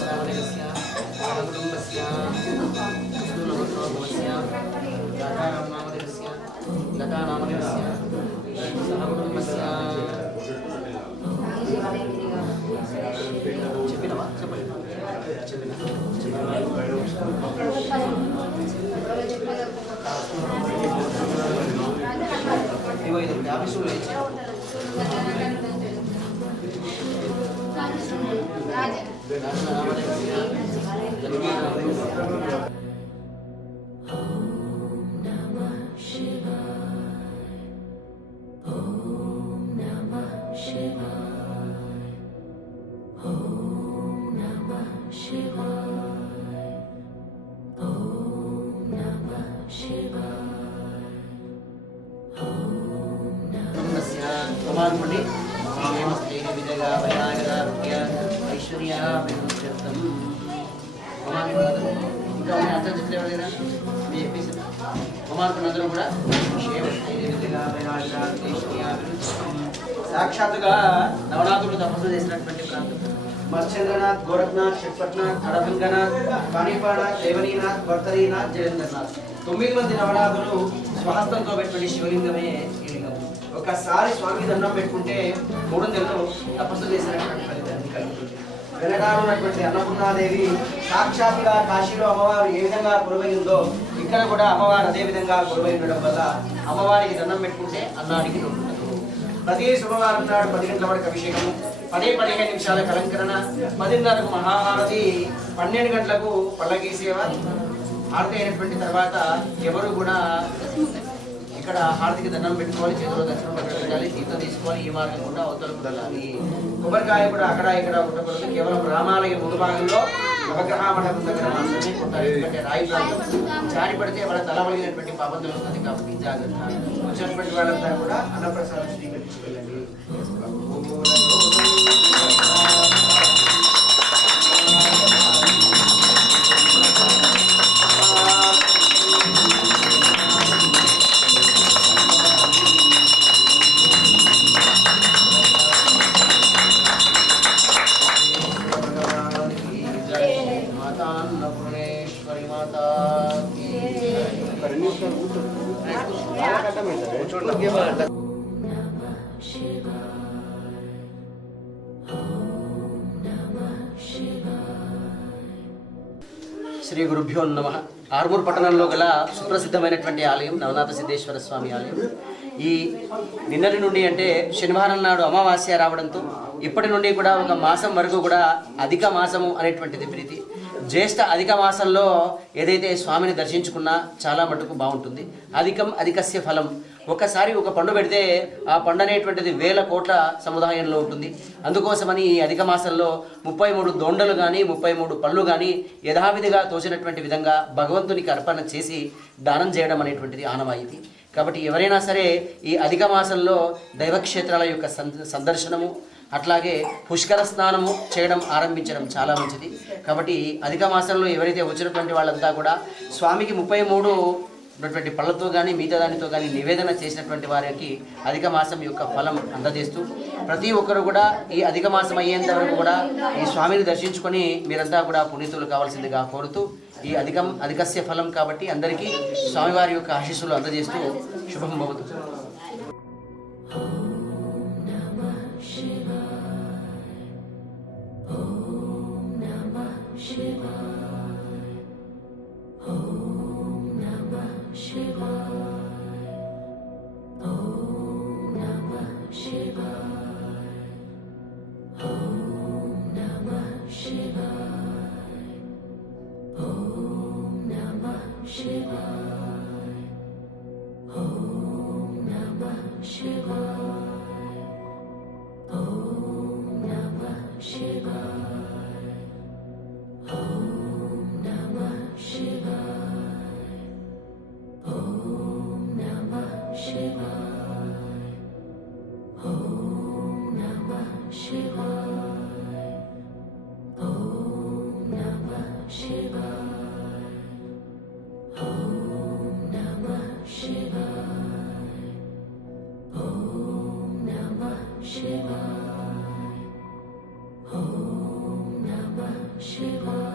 श्रावणस्य कुटुम्बस्य विष्णुनमोत्सवस्य लतानामदेवस्य सहकुटुम्बस्य చెప్పినవా చెప్పండి ఇగో ఇది 50 రూపాయలు ఇచ్చి కుమారుడి విధంగా ఐశ్వర్య ఇంకా అర్థం చెప్పలేవు లేదా మీరు చెప్పేసి కుమారులందరూ కూడా సాక్షాత్తుగా నవనాథుడు తపస్సు చేసినటువంటి ప్రాంతం మత్స్యంద్రనాథ్, గోరఖ్నాథ్, షట్పట్నాథ్, కడభంగనాథ్, కాణిపానాథ్, దేవనీనాథ్, భర్తరీనాథ్, జయేంద్రనాథ్ 9 మంది నవనాథులు స్వహస్తంతో పెట్టిన శివలింగమే ఈ లింగం. ఒకసారి స్వామి దండం పెట్టుకుంటే 3 నెలలు తపస్సు చేసినటువంటి ఫలితాన్ని కలుగుతుంది. వెనకాల ఉన్నటువంటి అన్నపూర్ణాదేవి సాక్షాత్తుగా కాశీలో అమ్మవారు ఏ విధంగా కొలువైందో ఇక్కడ కూడా అమ్మవారు అదే విధంగా కొలువై ఉండడం వల్ల అమ్మవారికి దండం పెట్టుకుంటే అన్నానికి ఉండదు. ప్రతి శుభవారం నాడు 10 గంటల వరకు అభిషేకం, 10-15 నిమిషాల అలంకరణ, 10:30కు మహాహారతి, 12 గంటలకు పల్లకీ సేవ. హారతి అయినటువంటి తర్వాత ఎవరు కూడా ఇక్కడ హారతికి దండం పెట్టుకోవాలి, చేతిలో దక్షిణం పెట్టాలి, తీర్థం తీసుకోవాలి, ఈ మార్గం కూడా అవతలకు వెళ్ళాలి. కొబ్బరికాయ కూడా అక్కడ ఇక్కడ ఉండకూడదు. కేవలం రామాలయ ముందు భాగంలో నవగ్రహ మండపం దగ్గర మాత్రమే కొట్టాలి. ఎందుకంటే రాయి ప్రాంతం జారి పడితే వాళ్ళ తల వలిగినటువంటి పాపం జరుగుతుంది కాబట్టి జాగ్రత్త. వచ్చినటువంటి వాళ్ళంతా కూడా అన్నప్రసాదం స్వీకరించి వెళ్ళండి. శ్రీ గురుభ్యో నమః. ఆర్మూర్ పట్టణంలో గల సుప్రసిద్ధమైనటువంటి ఆలయం నవనాథ సిద్ధేశ్వర స్వామి ఆలయం. ఈ నిన్నటి నుండి అంటే శనివారం నాడు అమావాస్య రావడంతో ఇప్పటి నుండి కూడా ఒక మాసం వరకు కూడా అధిక మాసము అనేటువంటిది ప్రీతి. జ్యేష్ఠ అధిక మాసంలో ఏదైతే స్వామిని దర్శించుకున్నా చాలా మటుకు బాగుంటుంది. అధికస్య ఫలం. ఒకసారి ఒక పండు పెడితే ఆ పండు అనేటువంటిది 1000 కోట్ల సముదాయంలో ఉంటుంది. అందుకోసమని ఈ అధిక మాసంలో 33 దొండలు కానీ 33 పళ్ళు కానీ యథావిధిగా తోచినటువంటి విధంగా భగవంతునికి అర్పణ చేసి దానం చేయడం అనేటువంటిది ఆనవాయితీ. కాబట్టి ఎవరైనా సరే ఈ అధిక మాసంలో దైవక్షేత్రాల యొక్క సందర్శనము అట్లాగే పుష్కర స్నానము చేయడం ఆరంభించడం చాలా మంచిది. కాబట్టి అధిక మాసంలో ఎవరైతే వచ్చినటువంటి వాళ్ళంతా కూడా స్వామికి 33 ఉన్నటువంటి పళ్ళతో కానీ మిగతా దానితో కానీ నివేదన చేసినటువంటి వారికి అధిక మాసం యొక్క ఫలం అందజేస్తూ ప్రతి ఒక్కరు కూడా ఈ అధిక మాసం అయ్యేంత వరకు కూడా ఈ స్వామిని దర్శించుకొని మీరంతా కూడా పునీతులు కావాల్సిందిగా కోరుతూ ఈ అధికస్య ఫలం కాబట్టి అందరికీ స్వామివారి యొక్క ఆశీస్సులు అందజేస్తూ శుభం భవతు. Shiva.